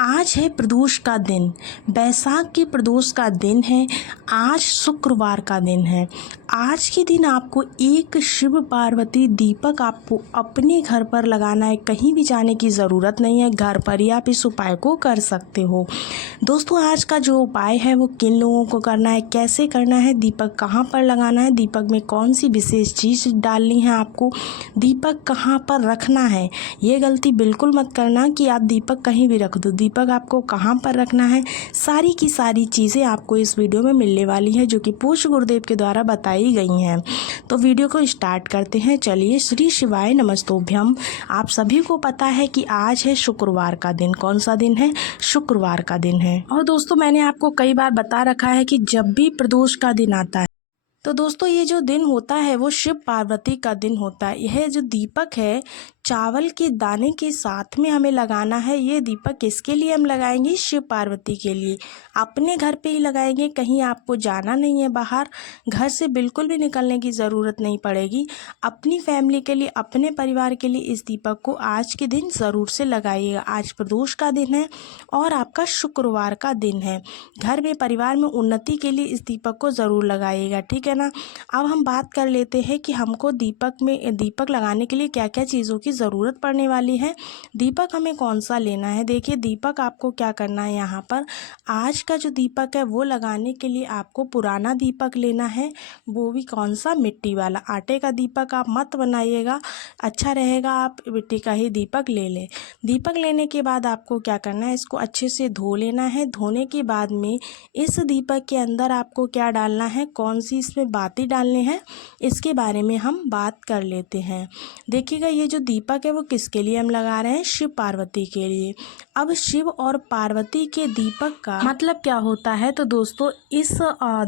आज है प्रदोष का दिन। बैसाख के प्रदोष का दिन है। आज शुक्रवार का दिन है। आज के दिन आपको एक शिव पार्वती दीपक आपको अपने घर पर लगाना है। कहीं भी जाने की ज़रूरत नहीं है, घर पर ही आप इस उपाय को कर सकते हो। दोस्तों, आज का जो उपाय है वो किन लोगों को करना है, कैसे करना है, दीपक कहाँ पर लगाना है, दीपक में कौन सी विशेष चीज़ डालनी है, आपको दीपक कहाँ पर रखना है। ये गलती बिल्कुल मत करना कि आप दीपक कहीं भी रख दो। दीपक आपको कहाँ पर रखना है, सारी की सारी चीज़ें आपको इस वीडियो में मिलने वाली है, जो कि पूज्य गुरुदेव के द्वारा बताई गई हैं। तो वीडियो को स्टार्ट करते हैं। चलिए, श्री शिवाय नमस्तोभ्यम। आप सभी को पता है कि आज है शुक्रवार का दिन। कौन सा दिन है? शुक्रवार का दिन है। और दोस्तों, मैंने आपको कई बार बता रखा है कि जब भी प्रदोष का दिन आता है तो दोस्तों ये जो दिन होता है वो शिव पार्वती का दिन होता है। यह जो दीपक है चावल के दाने के साथ में हमें लगाना है। ये दीपक किसके लिए हम लगाएंगे? शिव पार्वती के लिए। अपने घर पे ही लगाएंगे, कहीं आपको जाना नहीं है बाहर, घर से बिल्कुल भी निकलने की ज़रूरत नहीं पड़ेगी। अपनी फैमिली के लिए, अपने परिवार के लिए इस दीपक को आज के दिन ज़रूर से लगाइएगा। आज प्रदोष का दिन है और आपका शुक्रवार का दिन है। घर में, परिवार में उन्नति के लिए इस दीपक को ज़रूर लगाइएगा, ठीक है ना। अब हम बात कर लेते हैं कि हमको दीपक लगाने के लिए क्या क्या चीज़ों की ज़रूरत पड़ने वाली है। दीपक हमें कौन सा लेना है? देखिए, दीपक आपको क्या करना है, यहाँ पर आज का जो दीपक है वो लगाने के लिए आपको पुराना दीपक लेना है। वो भी कौन सा? मिट्टी वाला। आटे का दीपक आप मत बनाइएगा, अच्छा रहेगा आप मिट्टी का ही दीपक ले लें। दीपक लेने के बाद आपको क्या करना है, इसको अच्छे से धो लेना है। धोने के बाद में इस दीपक के अंदर आपको क्या डालना है, कौन सी इसमें बाती डालनी है, इसके बारे में हम बात कर लेते हैं। देखिएगा, ये जो दीपक है वो किसके लिए हम लगा रहे हैं? शिव पार्वती के लिए। अब शिव और पार्वती के दीपक का मतलब क्या होता है? तो दोस्तों, इस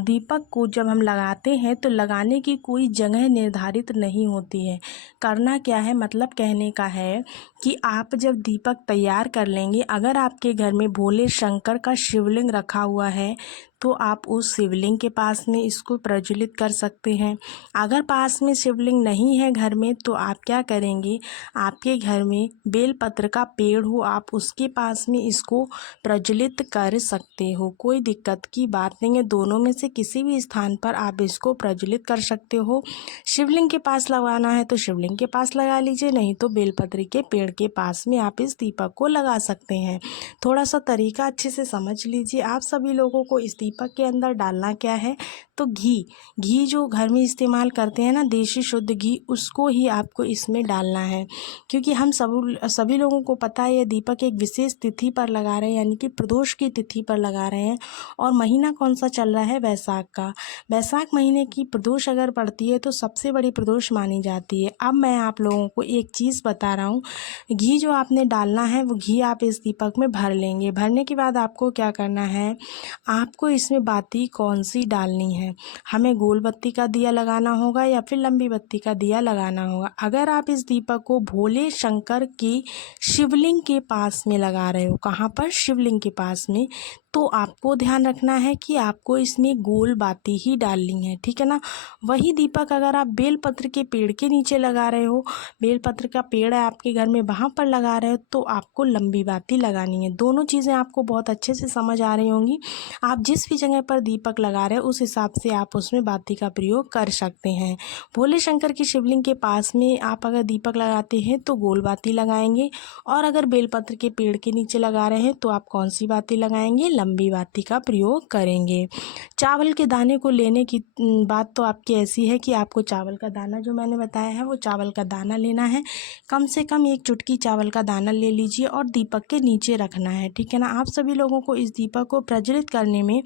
दीपक को जब हम लगाते हैं तो लगाने की कोई जगह निर्धारित नहीं होती है। करना क्या है, मतलब कहने का है कि आप जब दीपक तैयार कर लेंगे, अगर आपके घर में भोले शंकर का शिवलिंग रखा हुआ है तो आप उस शिवलिंग के पास में इसको प्रज्वलित कर सकते हैं। अगर पास में शिवलिंग नहीं है घर में तो आप क्या करेंगे, आपके घर में बेलपत्र का पेड़ हो, आप उसके पास में इसको प्रज्वलित कर सकते हो। कोई दिक्कत की बात नहीं है, दोनों में से किसी भी स्थान पर आप इसको प्रज्वलित कर सकते हो। शिवलिंग के पास लगाना है तो शिवलिंग के पास लगा लीजिए, नहीं तो बेलपत्र के पेड़ के पास में आप इस दीपक को लगा सकते हैं। थोड़ा सा तरीका अच्छे से समझ लीजिए। आप सभी लोगों को इस दीपक के अंदर डालना क्या है, तो घी जो घर में इस्तेमाल करते हैं ना, देशी शुद्ध घी, उसको ही आपको इसमें डालना है। क्योंकि हम सभी लोगों को पता है ये दीपक एक विशेष तिथि पर लगा रहे हैं, यानी कि प्रदोष की तिथि पर लगा रहे हैं। और महीना कौन सा चल रहा है? बैसाख का। बैसाख महीने की प्रदोष अगर पड़ती है तो सबसे बड़ी प्रदोष मानी जाती है। अब मैं आप लोगों को एक चीज़ बता रहा हूँ, घी जो आपने डालना है वो घी आप इस दीपक में भर लेंगे। भरने के बाद आपको क्या करना है, आपको इसमें बाती कौन सी डालनी है, हमें गोल बत्ती का दिया लगाना होगा या फिर लंबी बत्ती का दिया लगाना होगा। अगर आप इस दीपक को भोले शंकर की शिवलिंग के पास में लगा रहे हो, कहाँ पर? शिवलिंग के पास में, तो आपको ध्यान रखना है कि आपको इसमें गोल बाती ही डालनी है, ठीक है ना। वही दीपक अगर आप बेलपत्र के पेड़ के नीचे लगा रहे हो, बेलपत्र का पेड़ है आपके घर में, वहाँ पर लगा रहे हो, तो आपको लंबी बाती लगानी है। दोनों चीज़ें आपको बहुत अच्छे से समझ आ रही होंगी। आप जिस भी जगह पर दीपक लगा रहे हो उस हिसाब से आप उसमें बाती का प्रयोग कर सकते हैं। भोले शंकर की शिवलिंग के पास में आप अगर दीपक लगाते हैं तो गोल बाती लगाएंगे, और अगर बेलपत्र के पेड़ के नीचे लगा रहे हैं तो आप कौन सी बाती लगाएंगे? लंबी बाती का प्रयोग करेंगे। चावल के दाने को लेने की बात तो आपकी ऐसी है कि आपको चावल का दाना जो मैंने बताया है वो चावल का दाना लेना है। कम से कम एक चुटकी चावल का दाना ले लीजिए और दीपक के नीचे रखना है, ठीक है ना। आप सभी लोगों को इस दीपक को प्रज्वलित करने में,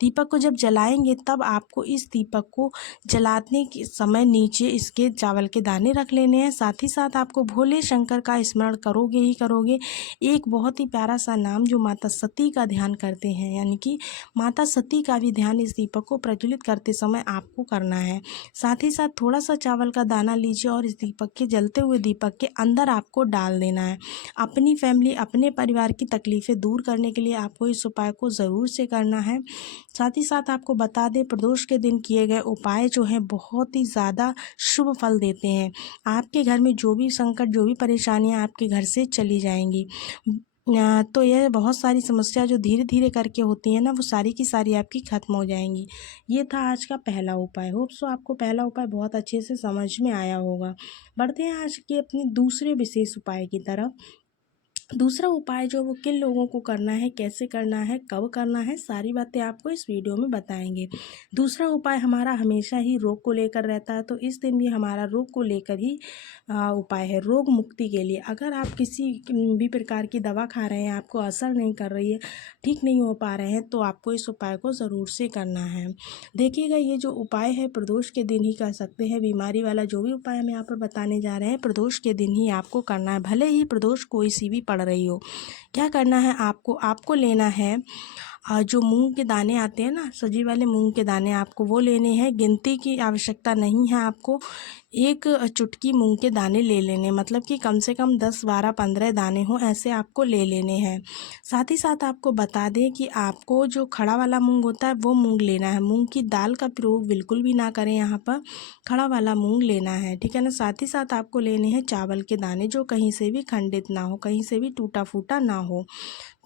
दीपक को जब जलाएंगे तब आपको इस दीपक को जलाने के समय नीचे इसके चावल के दाने रख लेने हैं। साथ ही साथ आपको भोले शंकर का स्मरण करोगे ही करोगे। एक बहुत ही प्यारा सा नाम जो माता सती का ध्यान करते हैं, यानी कि माता सती का भी ध्यान इस दीपक को प्रज्वलित करते समय आपको करना है। साथ ही साथ थोड़ा सा चावल का दाना लीजिए और इस दीपक के, जलते हुए दीपक के अंदर आपको डाल देना है। अपनी फैमिली, अपने परिवार की तकलीफ़ें दूर करने के लिए आपको इस उपाय को ज़रूर से करना है। साथ ही साथ आपको बता दें, प्रदोष के दिन किए गए उपाय जो हैं बहुत ही ज़्यादा शुभ फल देते हैं। आपके घर में जो भी संकट, जो भी परेशानियां आपके घर से चली जाएंगी। तो यह बहुत सारी समस्या जो धीरे धीरे करके होती है ना, वो सारी की सारी आपकी ख़त्म हो जाएंगी। ये था आज का पहला उपाय। होप सो आपको पहला उपाय बहुत अच्छे से समझ में आया होगा। बढ़ते हैं आज के अपने दूसरे विशेष उपाय की तरफ। दूसरा उपाय जो वो किन लोगों को करना है, कैसे करना है, कब करना है, सारी बातें आपको इस वीडियो में बताएंगे। दूसरा उपाय हमारा हमेशा ही रोग को लेकर रहता है, तो इस दिन भी हमारा रोग को लेकर ही उपाय है, रोग मुक्ति के लिए। अगर आप किसी भी प्रकार की दवा खा रहे हैं, आपको असर नहीं कर रही है, ठीक नहीं हो पा रहे हैं, तो आपको इस उपाय को ज़रूर से करना है। देखिएगा, ये जो उपाय है प्रदोष के दिन ही कर सकते हैं। बीमारी वाला जो भी उपाय हम यहाँ पर बताने जा रहे हैं, प्रदोष के दिन ही आपको करना है, भले ही प्रदोष कोई सी भी पड़ रही हो। क्या करना है आपको लेना है जो मूंग के दाने आते हैं ना, सजी वाले मूंग के दाने, आपको वो लेने हैं। गिनती की आवश्यकता नहीं है, आपको एक चुटकी मूंग के दाने ले लेने, मतलब कि कम से कम 10, 12, 15 दाने हों, ऐसे आपको ले लेने हैं। साथ ही साथ आपको बता दें कि आपको जो खड़ा वाला मूंग होता है वो मूंग लेना है। मूंग की दाल का प्रयोग बिल्कुल भी ना करें यहाँ पर, खड़ा वाला मूंग लेना है, ठीक है ना। साथ ही साथ आपको लेने हैं चावल के दाने, जो कहीं से भी खंडित ना हो, कहीं से भी टूटा फूटा ना हो।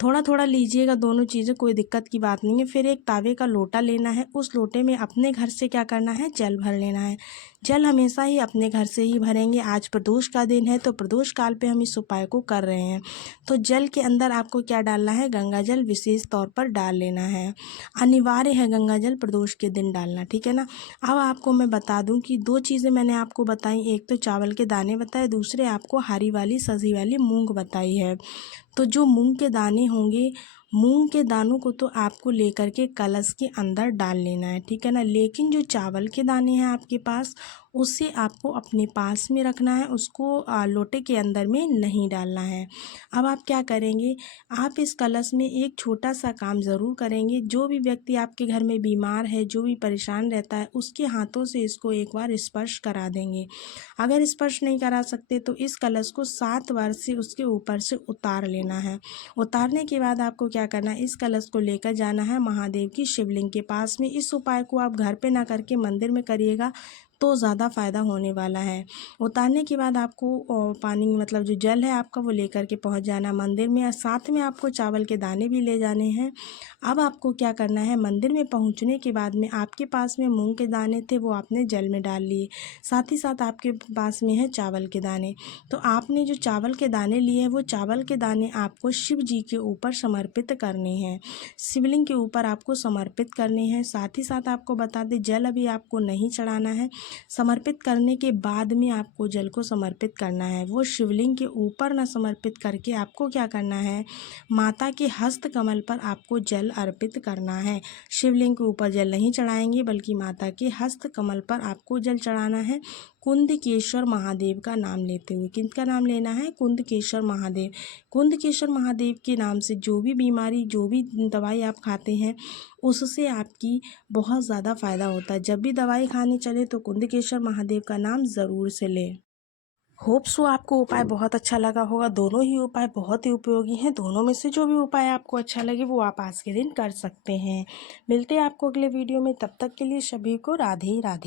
थोड़ा थोड़ा लीजिएगा, दोनों चीज़ें, कोई दिक्कत की बात नहीं है। फिर एक तावे का लोटा लेना है, उस लोटे में अपने घर से क्या करना है, जल भर लेना है। जल हमेशा ही अपने घर से ही भरेंगे। आज प्रदोष का दिन है, तो प्रदोष काल पे हम इस उपाय को कर रहे हैं, तो जल के अंदर आपको क्या डालना है, गंगा जल विशेष तौर पर डाल लेना है। अनिवार्य है गंगा जल प्रदोष के दिन डालना, ठीक है ना। अब आपको मैं बता दूं कि 2 चीज़ें मैंने आपको बताई, एक तो चावल के दाने बताए, दूसरे आपको हरी वाली सजी वाली मूंग बताई है। तो जो मूंग के दाने होंगे, मूंग के दानों को तो आपको लेकर के कलश के अंदर डाल लेना है, ठीक है ना। लेकिन जो चावल के दाने हैं आपके पास, उसे आपको अपने पास में रखना है, उसको लोटे के अंदर में नहीं डालना है। अब आप क्या करेंगे, आप इस कलश में एक छोटा सा काम ज़रूर करेंगे। जो भी व्यक्ति आपके घर में बीमार है, जो भी परेशान रहता है, उसके हाथों से इसको एक बार स्पर्श करा देंगे। अगर स्पर्श नहीं करा सकते तो इस कलश को 7 बार से उसके ऊपर से उतार लेना है। उतारने के बाद आपको क्या करना है, इस कलश को लेकर जाना है महादेव की शिवलिंग के पास में। इस उपाय को आप घर पे ना करके मंदिर में करिएगा, तो ज़्यादा फ़ायदा होने वाला है। उतारने के बाद आपको पानी, मतलब जो जल है आपका, वो लेकर के पहुंच जाना मंदिर में, और साथ में आपको चावल के दाने भी ले जाने हैं। अब आपको क्या करना है, मंदिर में पहुंचने के बाद में आपके पास में मूंग के दाने थे, वो आपने जल में डाल लिए। साथ ही साथ आपके पास में है चावल के दाने। तो आपने जो चावल के दाने लिए हैं, वो चावल के दाने आपको शिव जी के ऊपर समर्पित करने हैं, शिवलिंग के ऊपर आपको समर्पित करने हैं। साथ ही साथ आपको बता दें, जल अभी आपको नहीं चढ़ाना है। समर्पित करने के बाद में आपको जल को समर्पित करना है, वो शिवलिंग के ऊपर न समर्पित करके आपको क्या करना है, माता के हस्त कमल पर आपको जल अर्पित करना है। शिवलिंग के ऊपर जल नहीं चढ़ाएंगे, बल्कि माता के हस्त कमल पर आपको जल चढ़ाना है, कुंदकेश्वर महादेव का नाम लेते हुए। किनका नाम लेना है, कुंदकेश्वर महादेव। कुंदकेश्वर महादेव के नाम से जो भी बीमारी, जो भी दवाई आप खाते हैं, उससे आपकी बहुत ज़्यादा फ़ायदा होता है। जब भी दवाई खाने चले तो कुंदकेश्वर महादेव का नाम ज़रूर से लें। होप सो आपको उपाय बहुत अच्छा लगा होगा। दोनों ही उपाय बहुत ही उपयोगी हैं। दोनों में से जो भी उपाय आपको अच्छा लगे वो आप आज के दिन कर सकते हैं। मिलते हैं आपको अगले वीडियो में, तब तक के लिए सभी को राधे राधे।